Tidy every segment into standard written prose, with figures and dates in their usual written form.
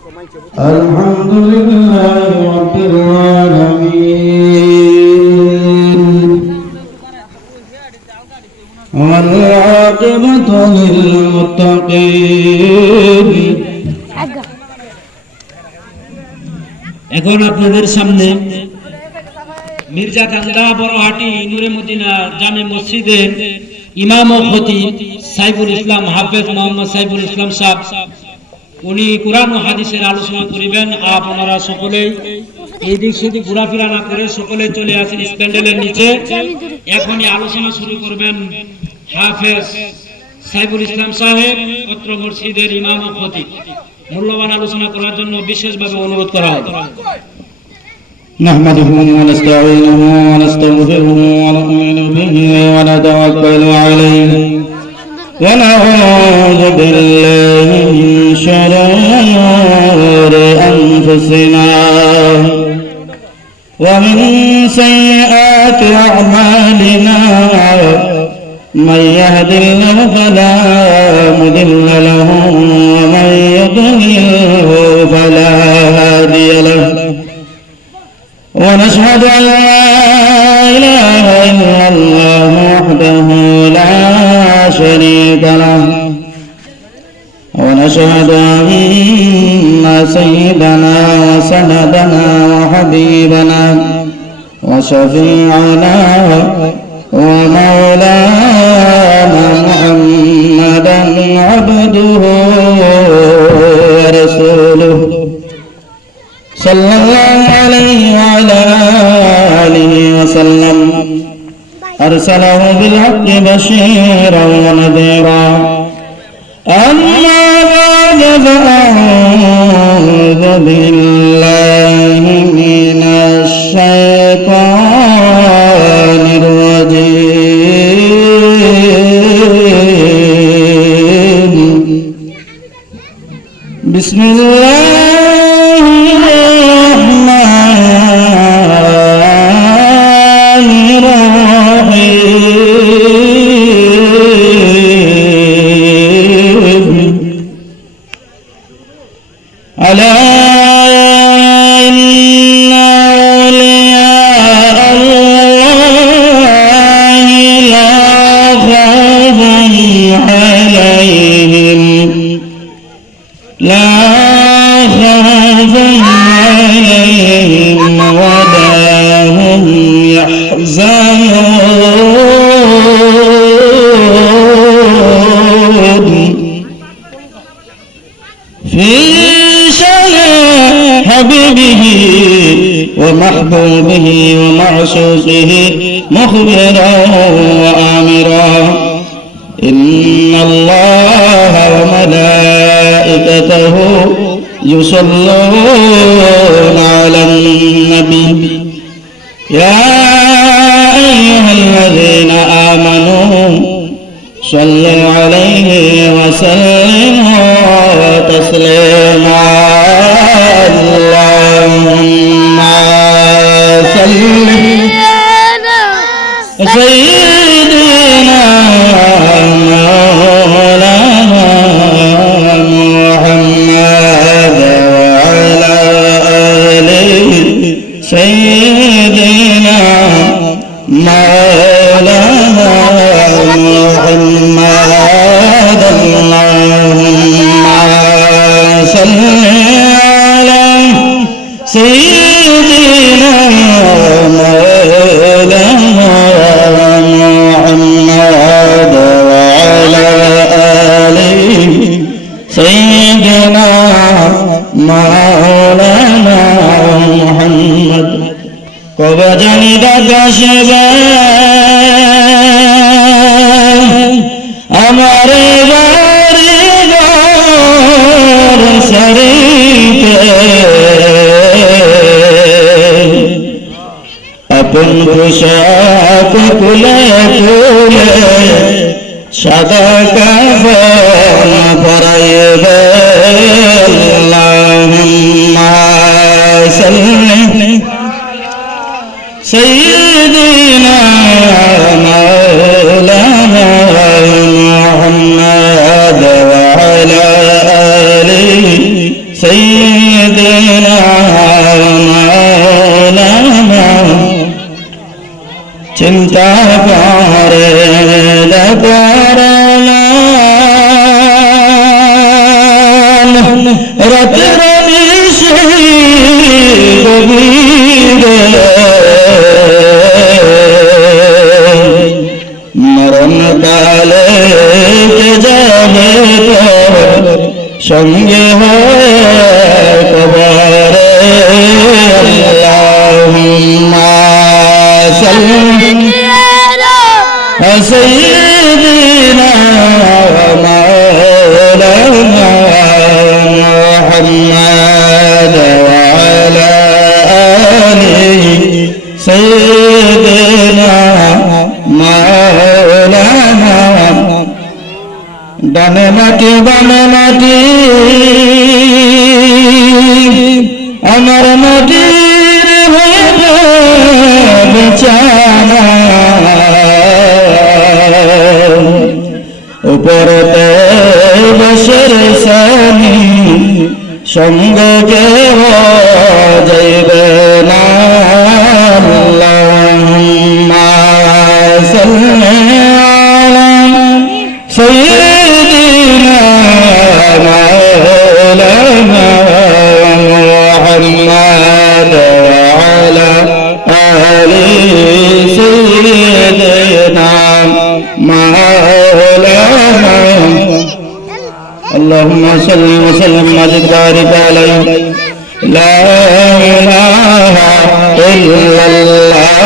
الحمد لله رب العالمين والعاقبة للمتقين এখন আপনাদের সামনে মির্জা কান্দা বড়হাটি নূরে মদিনা জামে মসজিদের ইমাম ও খতিব সাইফুল ইসলাম হাফেজ মোহাম্মদ সাইফুল ইসলাম সাহেব উনি কোরআন ও হাদিসের আলোচনা করিবেন। আপনারা সকলে এইদিক সেদিক ঘোরাফেরা না করে সকলে চলে আসেন স্প্যান্ডেলের নিচে। এখনই আলোচনা শুরু করবেন হাফেজ সাইফুল ইসলাম সাহেব, অত্র মসজিদের ইমাম ও খতিব। মূল্যবান আলোচনা করার জন্য বিশেষভাবে অনুরোধ করা হয়। نحمده ونستعينه ونستغفره ونؤمن به ونتوكل عليه ونعوذ بالله من شرور أنفسنا ومن سيئات أعمالنا من يهد الله فلا مضل له ومن يضلل فلا هادي له ونشهد أن لا إله إلا الله وحده لا شريك له ونشهد أن سيدنا وسندنا وحبيبنا وشفيعنا ومولانا محمدا عبده ورسوله صلى الله عليه وعلى آله وسلم أرسله بالحق بشيرا ونذيرا أما بعد فأعوذ بالله من الشيطان الرجيم بسم الله ألا إن أولياء الله لا خوف عليهم ولا هم يحزنون في حبيبه ومحبوبه ومعشوقه مخبرا وآمرا إن الله وملائكته يصلون على النبي يا أيها الذين آمنوا صلوا عليه وسلموا تسليما اللهم صل سيدنا مولانا محمد وعلى آله سيدنا مولانا محمد اللهم صل على سيدنا مولانا محمد وعلى آله سيدنا مولانا محمد কবজানি দাসবে আমার বাড়ি ঘর সরিতে আপন পোশাক কুলে কুলে সাদা কাফন পরাইবে আল্লাহুম্মা সাল্লি سيدنا مولانا محمد وعلى آله سيدنا مولانا চিন্তা করে রাতের মরণ কালে যাবে সঙ্গে কবরে আল্লাহুম্মা সাল্লি আলা সাইয়্যিদিনা মাওলানা মুহাম্মদ ওয়া আলা আলিহি সাইয়্যিদিনা মাওলানা ডানে মাটি বামে মাটি আমার মাটির বিছানা উপরতে বসের সানি সঙ্গ কেহ যাইবে না আল্লাহুম্মা সাল্লি আলা সাইয়্যিদিনা মাওলানা মুহাম্মদ ওয়া আলা আলি সাইয়্যিদিনা মাওলানা اللهم صل وسلم وزد بارك عليه لا إله إلا الله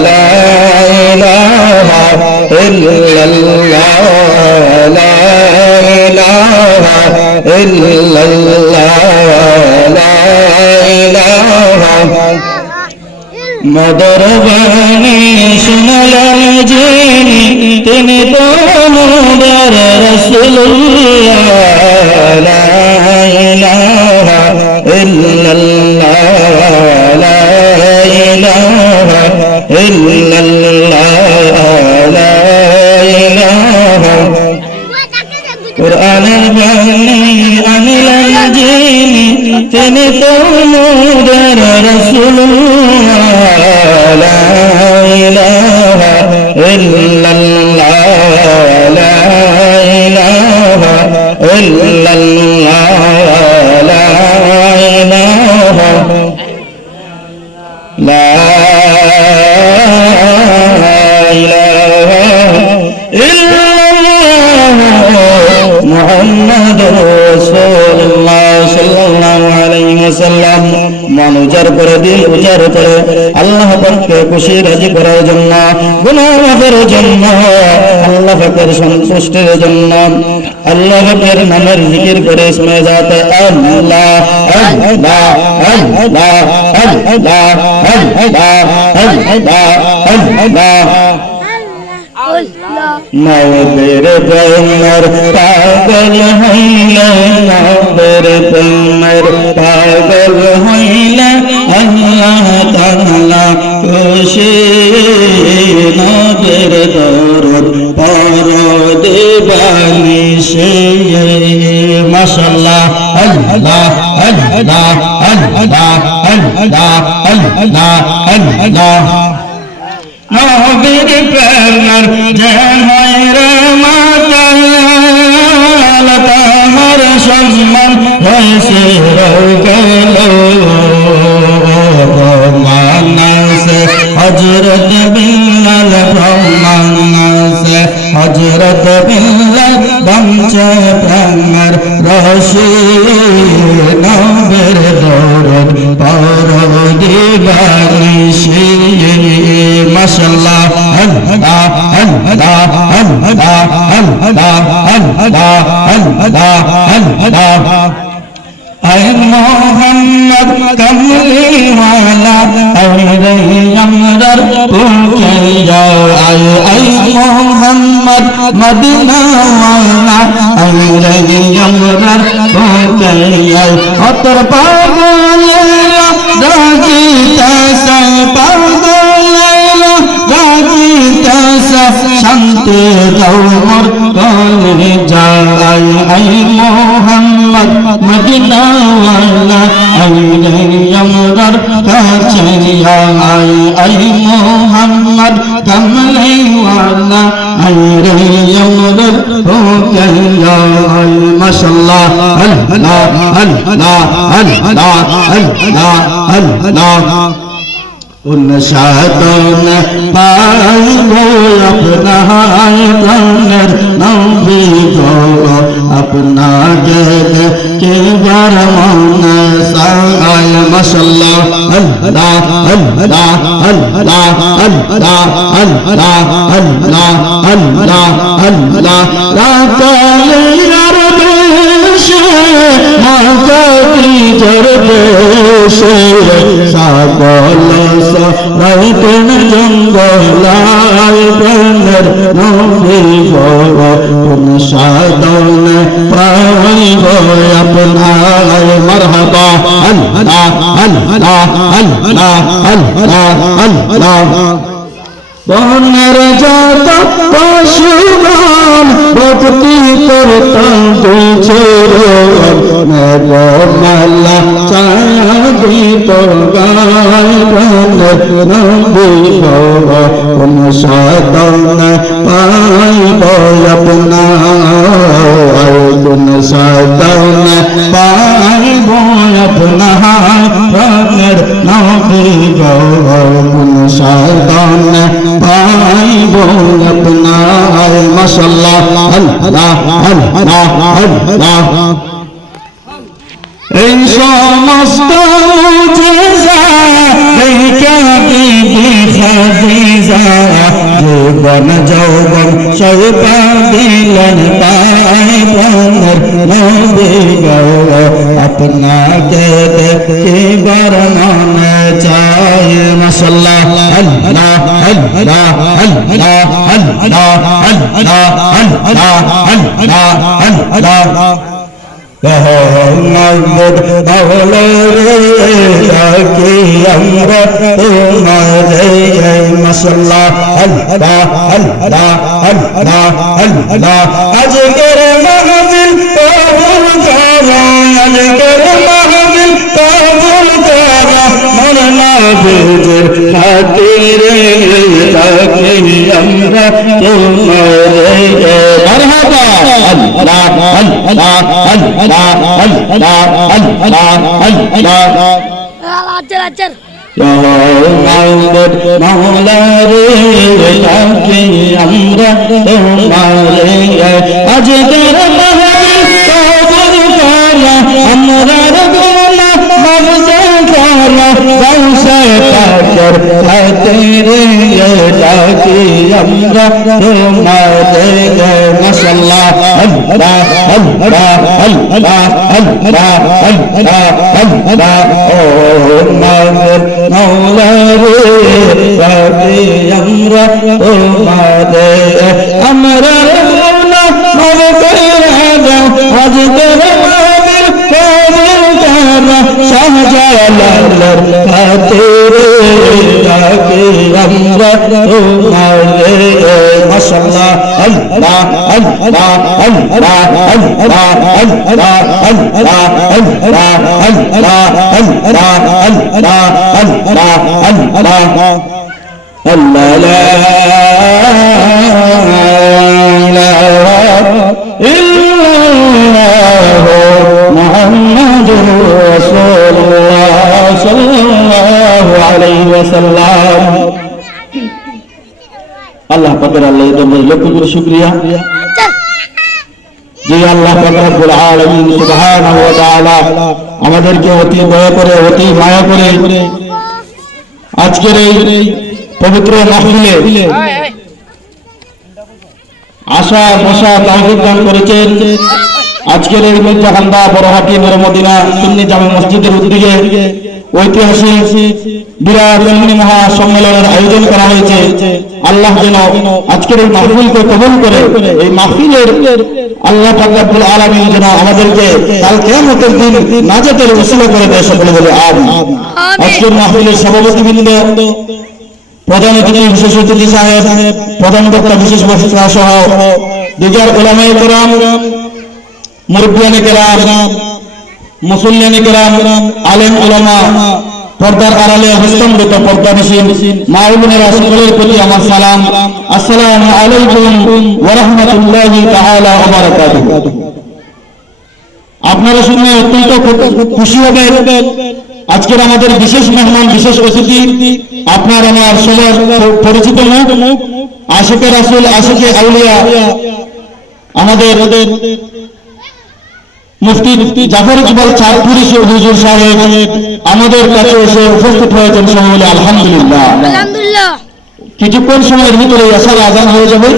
لا إله إلا الله لا إله إلا الله لا إله মদর বাণী শুনলেন যিনি তিনি তো মোদের রাসূলুল্লাহ লা ইলাহা ইল্লাল্লাহ লা ইলাহা ইল্লাল্লাহ লা ইলাহা কুরআনের বাণী আনিলেন যিনি তিনি তো মোদের রাসূলুল্লাহ লা ইলাহা ইল্লাল্লাহ লা ইলাহা ইল্লাল্লাহ লা ইলাহা লা ইলাহা ইল্লাল্লাহ মুহাম্মাদুর রাসূলুল্লাহ সাল্লাল্লাহু আলাইহি ওয়াসাল্লাম মন উজাড় করে দিল উজাড় করে আল্লাহ পাককে খুশি রাজি করার জন্য গুনাহ মাফের জন্য আল্লাহ পাকের সন্তুষ্টির জন্য আল্লাহ পাকের নামের জিকির করে ইসমে জাত আল্লাহ আল্লাহ আল্লাহ আল্লাহ আল্লাহ আল্লাহ নবীর প্রেমের পাগল হইলে নবীর প্রেমের পাগল হইলে আল্লাহ তাআলা খুশি নবীর দরদ পড় দিবানিশি মাশাআল্লাহ আল্লাহ আল্লাহ আল্লাহ আল্লাহ আল্লাহ আল্লাহ নবীর প্রেমের যে হয় রে মাতাল তাহার সম্মান হয়েছে গেল মানসে হযরত বিল্লাল মানসে হযরত বিল্লাল বঞ্চে প্রেমের রশি নবীর দরদ পড় দিবানিশি মাশাআল্লাহ আল্লাহ আল্লাহ আল্লাহ আল্লাহ আল্লাহ আল্লাহ আল্লাহ আয় মোহাম্মদ কমলি ওয়ালা আরে আমরার পুকে যাও আয় আয় মোহাম্মদ মদিনা ওয়ালা আরে আমরার পুকে যাও অতর পাগলেরা রাজিতা সা পাগলেরা রাজিতা সা শান্তি দাও মোর কলে যায় আয় মোহাম্মদ মদিনা মদিনাওয়ালা আইরে আমরার কাছে আই মোহাম্মদ কামলিওয়ালা আইরে আমরার কাছে আই মাশাআল্লাহ আল্লাহ আল্লাহ আল্লাহ আল্লাহ আল্লাহ उन शादन पाइबो अपना प्राणर नबी गो अपना जग के बरमान साय माशाअल्लाह अल्लाह अल्लाह अल्लाह अल्लाह अल्लाह अल्लाह अल्लाह अल्लाह राकाले अरबेशे माकाती जरबेशे सागल রাইতেন জঙ্গলায় প্রাণের নবী গো কোন সাধন পাইব আপনার মারহাবা আল্লাহ আল্লাহ আল্লাহ আল্লাহ আল্লাহ বনের যত পশুগণ ভক্তি করতাম মালা ছায়া দীপ গায় নবী কোন সাধন পাইব আপনার কোন সাধন পাইব আপনার প্রাণের নবী কোন সাধন পাইব আপনার মাশাআল্লাহ আল্লাহ আল্লাহ আল্লাহ এই সমস্ত মুজিজা দেখে খাদিজা জীবন যৌবন সব দিলেন পাই প্রাণের নবী গো আপনাকে দেখে বরমান চাই মাশাআল্লাহ আল্লাহ আল্লাহ আল্লাহ আল্লাহ আল্লাহ আল্লাহ আল্লাহ আল্লাহ মোহাম্মদ তাহলে কি আমরা তোমারে মাশাআল্লাহ আল্লাহ আল্লাহ আল্লাহ আল্লাহ আজকের মাহফিল কবুল করো আজকের মাহফিল কবুল করো মন নবীর খাতিরে তাকে আমরা তোমারে মারহাবা আল্লাহ আল্লাহ আল্লাহ আল্লাহ আল্লাহ আল্লাহ আচ্ছা মোহাম্মদ মাওলা রে তাকে আমরা তোমারে আজকের মাহফিল কবুল করো আমরার গুনাহ মাফ করো গাউসে পাকের খাতিরে তাকে আমরা তোমারে মাশাআল্লাহ আল্লাহ আল্লাহ আল্লাহ আল্লাহ আল্লাহ আল্লাহ ও মাওলা মৌলা রে তাকে আমরা তোমারে আমরা মৌলা মাফ করে দাও আজকের মাহফিল কবুল করো শাহজালালের খাতিরে তাকে আমরা তোমারে মাশাআল্লাহ আল্লাহ আল্লাহ আল্লাহ আল্লাহ আল্লাহ আল্লাহ আল্লাহ আল্লাহ আল্লাহ আল্লাহ আল্লাহ আল্লাহ আল্লাহ লা ইলাহা ইল্লাল্লাহ মুহাম্মাদুর রাসূলুল্লাহ সাল্লাল্লাহু আলাইহি ওয়াসাল্লাম আল্লাহ পাকের আল্লাহ তোমার লক্ষ করে শুকরিয়া যে আল্লাহ পাক রব্বুল আলামিন সুবহানাহু ওয়া তাআলা আমাদেরকে অতি দয়া করে অতি মায়া করে আজকের এই পবিত্র মাহফিলে আশা বসা তৌফিক দান করেছেন। আজকের এই মির্জাখান্দা বড়হাটি নূরে মদিনা সুন্নি জামে মসজিদের উদ্যোগে ঐতিহাসিক বিরাট সুন্নি মহা সম্মেলনের আয়োজন করা হয়েছে। আল্লাহ যেন আজকের এই মাহফিলকে কবুল করে এই মাহফিলের আল্লাহ পাক রব্বুল আলামিন যেন আমাদেরকে কাল কিয়ামতের দিন নাজাতের উসিলা করে দেয়, সকলে বলে আমিন। আজকের মাহফিলের সভাপতিবৃন্দ, প্রধান অতিথি বিশেষ অতিথি সাহেব, প্রধান বক্তা বিশেষ বক্তা সহ দিগার উলামায়ে কেরাম, মুরব্বিয়ানে কেরাম, মুসল্লিয়ানে কেরাম, আলেম ওলামা, পর্দার আড়ালে অবস্থানরত পর্দানশীল মা ও বোনেরা সকলের প্রতি আমার সালাম। আসসালামু আলাইকুম ওয়া রাহমাতুল্লাহি তাআলা ওয়া বারাকাতুহু। আপনারা শুনে অত্যন্ত খুশি হবেন, আজকের আমাদের বিশেষ মেহমান, বিশেষ অতিথি আপনার আমার সবার পরিচিত মুখ, আশিকে রাসূল, আশিকে আউলিয়া, আমাদের মুফতি জাফর ইকবাল চাঁদপুরি হুজুর সাহেব আমাদের কাছে এসে উপস্থিত হয়েছেন। সকলে আলহামদুলিল্লাহ। কিছুক্ষণ সময়ের ভিতরে এশার আযান হয়ে যাবে।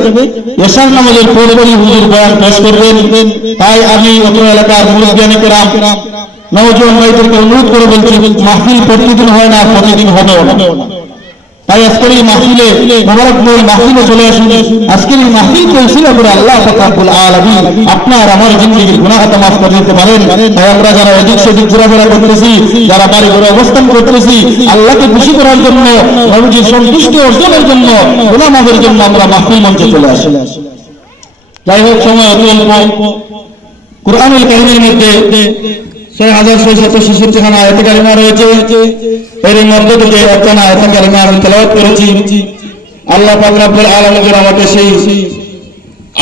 এশার নামাজের পূর্বেই হুজুর বয়ান পেশ করবেন। তাই আমি অত এলাকার মুরব্বিয়ানে কেরাম, নওজোয়ান ভাইদেরকে অনুরোধ করে বলছি, মাহফিল প্রতিদিন হয় না, প্রতিদিন হবে না। তাই আজকের এই মাহফিলে মোবারকময় মাহফিলে চলে আসুন। আজকের এই মাহফিল করেছিল করে আল্লাহ রাব্বুল আলামিন আপনার আমার জিন্দেগির গুনাহ মাফ করে দিতে পারেন। তাই আমরা যারা এদিক সেদিক ঘোরাফেরা করতেছি, যারা বাড়ি ঘরে অবস্থান করতেছি, আল্লাহকে খুশি করার জন্য, নবীজির সন্তুষ্টি অর্জনের জন্য, গুনাহ মাফের জন্য আমরা মাহফিল মঞ্চে চলে আসি। যাই হোক, সময় অতি অল্প। কুরআনুল কারীমের মধ্যে 6666 খানা আয়াতে কারিমা রয়েছে। এর মধ্যে থেকে একটা আয়াতে কারিমা আমি তেলাওয়াত করেছি। আল্লাহ পাক রব্বুল আলামিন আমাকে সেই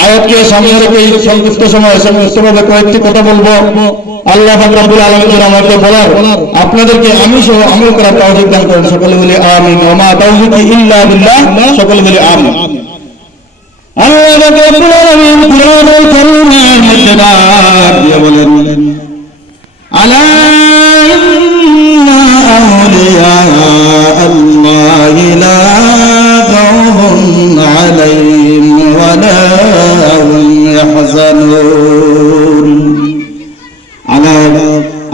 আয়াতকে সামনে রেখে সংক্ষিপ্ত সময়ে সংক্ষিপ্তভাবে কয়েকটি কথা বলবো। আল্লাহ পাক রব্বুল আলামিন আমাকে বলার, আপনাদেরকে আমি সহ আমল করার তৌফিক দান করেন। সকলে বলি আমিন। ওয়া মা তাওফিকি ইল্লা বিল্লাহ। সকলে বলি আমিন। আল্লাহ পাক রব্বুল আলামিন কুরআনুল কারীমের মধ্যে ডাক দিয়ে বলেন, আলা ইন্না আউলিয়া আল্লাহি লা খাউফুন আলাইহিম ওয়া লা হুম ইয়াহজানুন।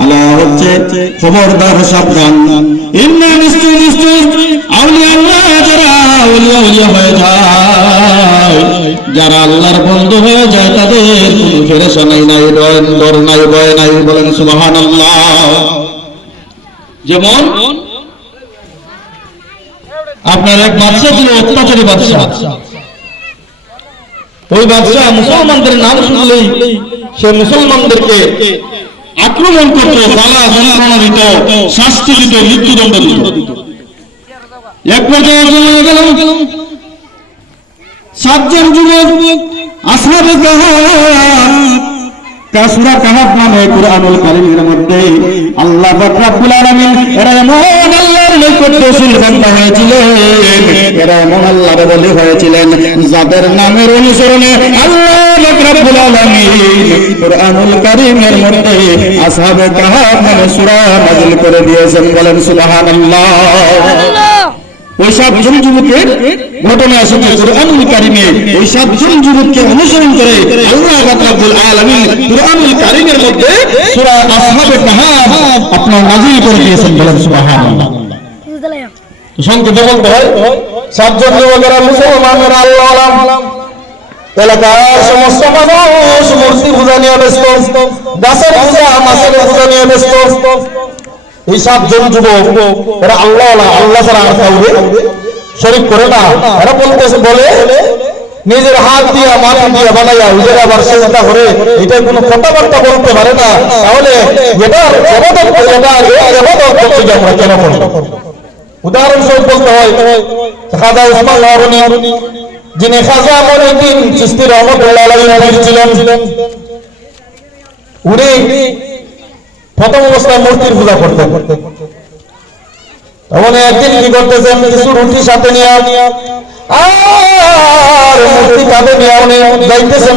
আলা হচ্ছে খবরদার, সাবধান। ইন্না নিশ্চয় আউলিয়া আল্লাহ, যারা আউলিয়া হয়ে যায়, যারা আল্লাহর বন্ধু হয়ে যায়, তাদের কোনো পেরেশানি নাই, ডর নাই, ভয় নাই। বলেন সুবহানাল্লাহ। যেমন আপনার এক বাদশা ছিল, অত্যাচারী বাদশা। ওই বাদশা মুসলমানদের নাম শুনলেই সে মুসলমানদেরকে আক্রমণ করত, জ্বালা যন্ত্রণা দিত, শাস্তি দিত, মৃত্যুদণ্ড দিত। এক পর্যায়ে চলে গেল 7 জন যুবক আসহাবে কাসরা কাহাব নামে কুরআনুল কারীমের মধ্যে আল্লাহ পাক রব্বুল আলামিন এরা এমন আল্লাহর নৈকট্য সুলতানটা হয়েছিলেন, এরা এমন আল্লাহর ওলি হয়েছিলেন, যাদের নামের অনুসরণে আল্লাহ পাক রব্বুল আলামিন কুরআনুল কারীমের মধ্যে আসহাবে কাহাব নামে সূরা নাযিল করে দিয়েছেন। বলেন সুবহানাল্লাহ। ওই 7 জন যুবকের ঘটনা এসেছে কুরআনুল কারীমে। ওই 7 জন যুবককে অনুসরণ করে আল্লাহ রাব্বুল আলামিন কুরআনুল কারীমের মধ্যে সূরা আসহাবে কাহাব আপনার নাযিল করে দিয়েছেন। বলেন সুবহানাল্লাহ। সংক্ষেপে বলতে হয়, 7 জন যুবকেরা মুসলমানরা আল্লাহ এলাকার সমস্ত মানুষ মূর্তি পূজা নিয়ে ব্যস্ত, গাছের পূজা, মাছের পূজা নিয়ে ব্যস্ত। এই 7 জন যুবক এরা আল্লাহ ছাড়া আর কাউকে শরীক করে না। এরা বলে নিজের হাত দিয়া মাটি দিয়া বানাইয়া ওদের আবার চিন্তা করে এটা কোনো কথাবার্তা বলতে পারে না, তাহলে এটার আমরা কেন করি? উদাহরণস্বরূপ বলতে হয়, খাজা উসমান লাহোরী, যিনি খাজা মঈনুদ্দিন চিশতি রহমাতুল্লাহ আলাইহি ছিলেন, উনি প্রথম অবস্থায় মূর্তির পূজা করতেন। তখন একদিন কি করতেছেন, কিছু রুটি সাথে নিয়ে আর মূর্তি কাঁধে নিয়ে উনি যাইতেছেন।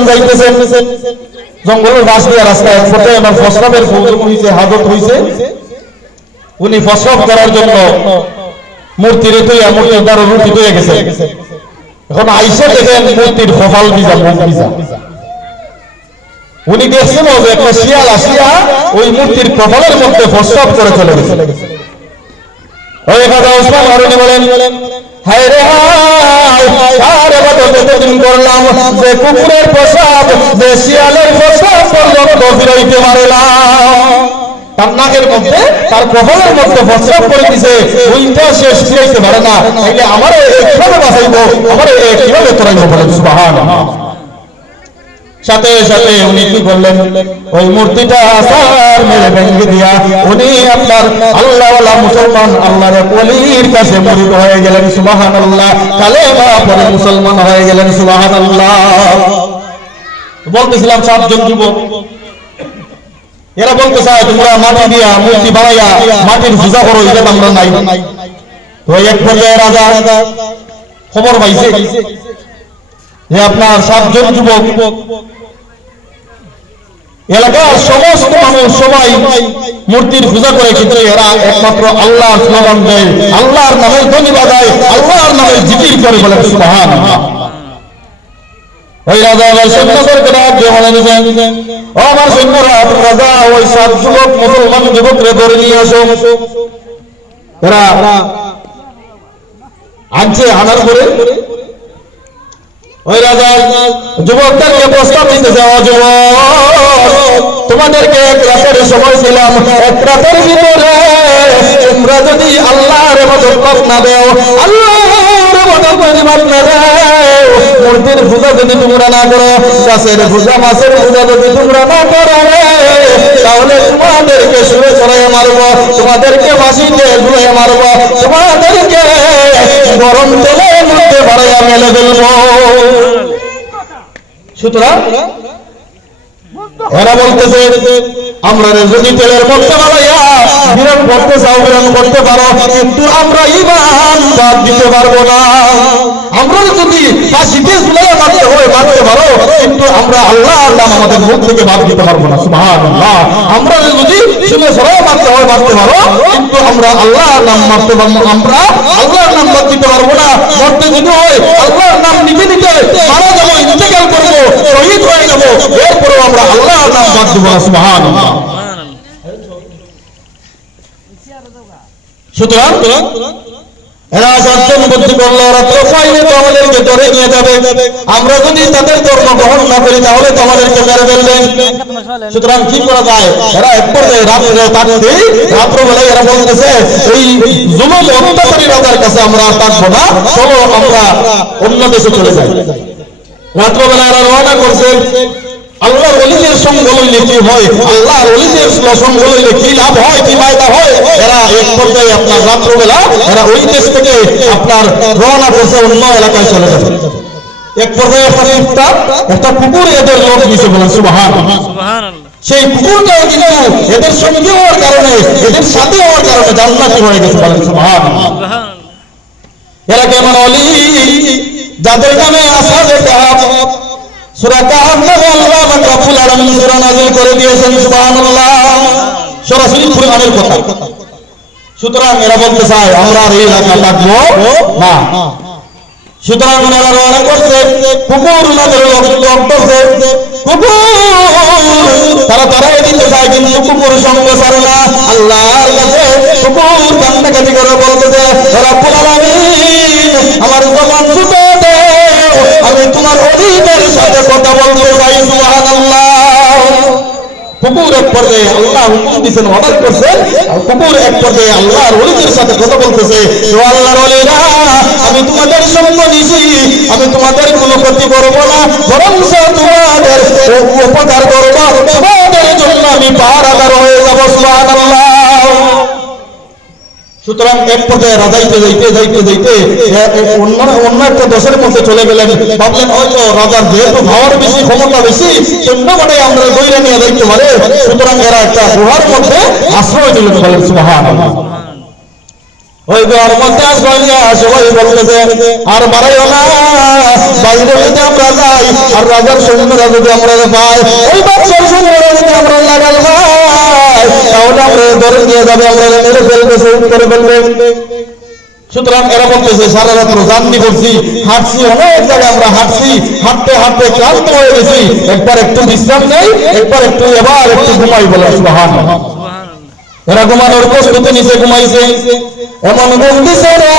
জঙ্গলের বাস দিয়ে রাস্তায় এক পথে আমার ফসরাবের হয়েছে, হাজত হয়েছে। উনি ফসরব করার জন্য মূর্তির দ্বারা রুটি তৈরি গেছে। এখন আইসা দেখেন মূর্তির কপাল ভিজা, মুখ ভিজা। উনি দেখছেন যে একটা শিয়াল আসিয়া ওই মূর্তির কপালের মধ্যে প্রস্রাব করে চলে গেছে। ওই কথা উসমান লাহোরী বলেন, হায় রে হায়, আর এবাদত এতদিন করলাম যে কুকুরের প্রস্রাব, যে শিয়ালের প্রস্রাব পর্যন্ত ফিরাইতে পারে না। তার নাকের মধ্যে, তার কপালের মধ্যে প্রস্রাব করে দিছে, ওইটা শেষ ফিরাইতে পারে না। তাইলে আমার কিভাবে বাঁচাইবো, আমার কিভাবে তোরাইবো? বলেন সুবহানাল্লাহ। সাথে সাথে উনি কি করলেন, ওই মূর্তিটা আসার মেরে ভেঙে দিয়া উনি আপনার আল্লাহওয়ালা মুসলমান আল্লাহর ওলির কাছে মুরিদ হয়ে গেলেন। সুবহানাল্লাহ, কালেমা পড়ে মুসলমান হয়ে গেলেন। সুবহানাল্লাহ। বলতেছিলাম 7 জন যুবক, এরা বলতে চায় তোমরা মাটি দিয়া মূর্তি বানাইয়া মাটির পূজা করো, এটা আমরা নাই। তো এক পর্যায়ে রাজা খবর পাইছে যে আপনার 7 জন যুবক, এলাকার সমস্ত মানুষ সবাই মূর্তির পূজা করে, কিন্তু এরা একমাত্র আল্লাহর স্লোগান দেয়, আল্লাহর নামে ধ্বনি বাজায়, আল্লাহর নামে জিকির করে, বলে সুবহানাল্লাহ। ওই রাজা সৈন্যদেরকে ডাক দিয়ে বলেন, ও আমার সৈন্যরা, রাজা ওই 7 যুবক মুসলমান যুবকরে ধরে নিয়ে আসো। এরা আনছে, আনার পরে ওই রাজা যুবকদেরকে প্রস্তাব দিতেছে, ও যুবক, তোমাদেরকে 1 রাতের সময় দিলাম, 1 রাতের ভিতরে তোমরা যদি আল্লাহর ইবাদত না দাও, আল্লাহর ইবাদত না দাও, মূর্তির পূজা যদি তোমরা না করো, গাছের পূজা মাছের পূজা যদি তোমরা না করো, তাহলে তোমাদেরকে সুরে চড়াইয়া মারবো, তোমাদেরকে ফাঁসিতে ঝুলাইয়া মারবো, তোমাদেরকে গরম তেলের মধ্যে ভরাইয়া মেলে ফেলবো। সুতরাং এরা বলতেছে, আমরা যদি তেলের মধ্যে বানাইয়া বিরাম করতে চাও, বিরাম করতে পারো, কিন্তু আমরা ঈমান বাদ দিতে পারবো না। আমরা যদি ফাঁসিতে ঝুলাইয়া মারতে হয় মারতে পারো, কিন্তু আমরা আল্লাহর নাম আমাদের মুখ থেকে বাদ দিতে পারবো না। সুবহানাল্লাহ। আমরা যদি শুনে সরাই মারতে হয় মারতে পারো, কিন্তু আমরা আল্লাহর নাম মারতে পারবো, আমরা আল্লাহর নাম বাদ দিতে পারবো না। মরতে যদি হয় আল্লাহর নাম নিতে নিতে মারা যাবো, ইন্তেকাল করবো, শহীদ হয়ে যাবো, এরপরেও আমরা আল্লাহর নাম বাদ দিব না। সুবহানাল্লাহ। সুতরাং এরা 7 জন বুদ্ধি করলো, রাত্র পাইলে তো আমাদেরকে ধরে নিয়ে যাবে, আমরা যদি তাদের ধর্ম গ্রহণ না করি তাহলে তো আমাদেরকে মেরে ফেলবে। সুতরাং কি করা যায়, এরা এক পর্যায়ে রাত্রে থাকতেই রাত্রবেলায় এরা বলতেছে, এই জুলুম অত্যাচারী রাজার কাছে আমরা থাকবো না, চলো আমরা অন্য দেশে চলে যাই। রাত্রবেলা এরা রওনা করছে। আল্লাহর ওলিদের সঙ্গ লইলে কি হয়, আল্লাহর ওলিদের সঙ্গ লইলে কি লাভ হয়, কি ফায়দা হয়, এরা এক পর্যায়ে আপনার রাত্রবেলা এরা ওই দেশ থেকে আপনার রওনা করছে, অন্য এলাকায় চলে যাবে। এক পর্যায়ে একটা কুকুর এদের লোক নিচে বলেন সুবহানাল্লাহ। সেই কুকুরটাও কিন্তু এদের সঙ্গে হওয়ার কারণে, এদের সাথে হওয়ার কারণে জান্নাতি হয়ে গেছে, বলেন সুবহানাল্লাহ। এরা কেমন ওলি, যাদের নামে আসহাবে কাহাফ, সূরা কাহাফ নামে আল্লাহ রাব্বুল আলামিন সূরা নাযিল করে দিয়েছেন। সুবহানাল্লাহ। সরাসরি কুরআনের কথা। সুতরাং এরা বলতে চায় আমরা আর এই এলাকা থাকবো না। সুতরাং ওনারা রওনা করছে, কুকুর ওনাদের লোক করছে, কুকুর তারা দিতে চায়, কিন্তু কুকুর সঙ্গ ছাড়ে না। আল্লাহর কাছে কুকুর কান্নাকাটি করে বলতেছে, রাব্বুল আলামিন আমার জবান ছুটে দে, আমি তোমার ওলিদের সাথে কথা বলতে চাই। সুবহানাল্লাহ। কুকুর এক পর্যায়ে আল্লাহ হুকুম দিয়েছেন, অর্ডার করছেন, কুকুর এক পর্যায়ে আল্লাহর ওলিদের সাথে কথা বলতেছে, ও আল্লাহর ওলিরা, আমি তোমাদের সঙ্গ নিছি, আমি তোমাদের কোনো ক্ষতি করবো না, বরং তোমাদের উপকার করবো, তোমাদের জন্য আমি পাহারাদার হয়ে যাবো। সুবহানাল্লাহ। সুতরাং এক পর্যায়ে রাজাইতে যাইতে যাইতে যাইতে অন্য একটা দেশের মধ্যে চলে গেলেন। ভাবলেন হয়তো রাজার যেহেতু ভাবার বেশি, ক্ষমতা বেশি, সৈন্যবাদে আমরা বইরা নিয়ে যাইতে পারে। সুতরাং এরা একটা গুহার মধ্যে আশ্রয় দিলেন, বলেন সুবহানাল্লাহ। ওই গুহার মধ্যে আশ্রয় নিয়ে সবাই বলতেছে, আর বাড়াইও না, বাইরে যদি আমরা যাই আর রাজার সৈন্যরা যদি আমরা পাই, ওই বাদশার সৈন্যরা যদি আমরা লাগাল পাই, তাহলে আমরা ধরে নিয়ে যাবে, আমরা মেরে ফেলবে, শহীদ করে ফেলবে। সুতরাং এরা বলতেছে, সারা রাত্র জার্নি করছি, হাঁটছি, অনেক জায়গায় আমরা হাঁটছি, হাঁটতে হাঁটতে ক্লান্ত হয়ে গেছি, একবার একটু বিশ্রাম নেই, একবার একটু এবার একটু ঘুমাই, বলে সুবহানাল্লাহ। এরা ঘুমানোর প্রস্তুতি নিচে ঘুমাইছে, এমন ঘুম দিছে রে,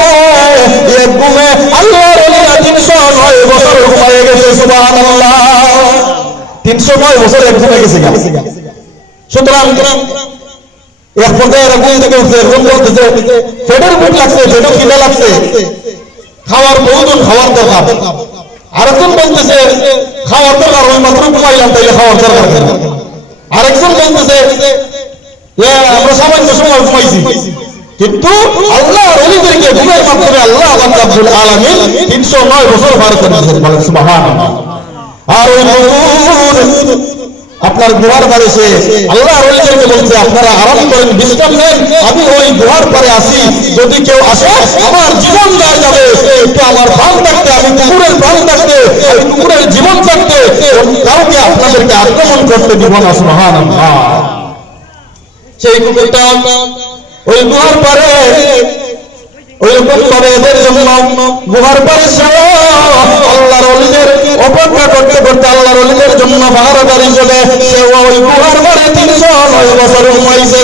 এক ঘুমে আল্লাহর ওলিরা 309 বছর ঘুমাইয়ে গেছে। সুবহানাল্লাহ। 309 বছর এক ঘুমে গেছে। সুতরাং এক পর্যায়ে এরা ঘুম থেকে উঠছে, ঘুম বলতেছে, পেটের ভুক লাগছে, পেটও খিদে লাগছে, খাওয়ার বহুদিন খাওয়ার দরকার। আরেকজন বলতেছে খাওয়ার দরকার, ওই মাত্র ঘুমাইলাম তাইলে খাওয়ার দরকার কেন? আরেকজন বলতেছে আমরা সামান্য সময় ঘুমাইছি। কিন্তু আল্লাহ ওলিদেরকে ঘুমের মাধ্যমে আল্লাহ রাব্বুল আলামিন 309 বছর পার করে দিয়েছেন, বলেন সুবহানাল্লাহ। আর ওই নূর আপনার গুহার পারে সে আল্লাহ ওলিদেরকে বলছে আপনারা আরাম করেন, বিশ্রাম নেন, আমি ওই গুহার পারে আসি, যদি কেউ আসে আমার জীবন দেওয়া যাবে, কিন্তু আমার প্রাণ থাকতে, আমি কুকুরের প্রাণ থাকতে, আমি কুকুরের জীবন থাকতে কাউকে আপনাদেরকে আক্রমণ করতে দিব না। সুবহানাল্লাহ। সেই কুকুরটা ওই গুহার পারে ওইরকম ভাবে এদের জন্য গুহার পারে আল্লাহর ওলিদের অপেক্ষা করতে করতে আল্লাহর ওলিদের জন্য পাহারাদার হিসেবে সে ওই গুহার পারে 309 বছর ঘুমাইছে।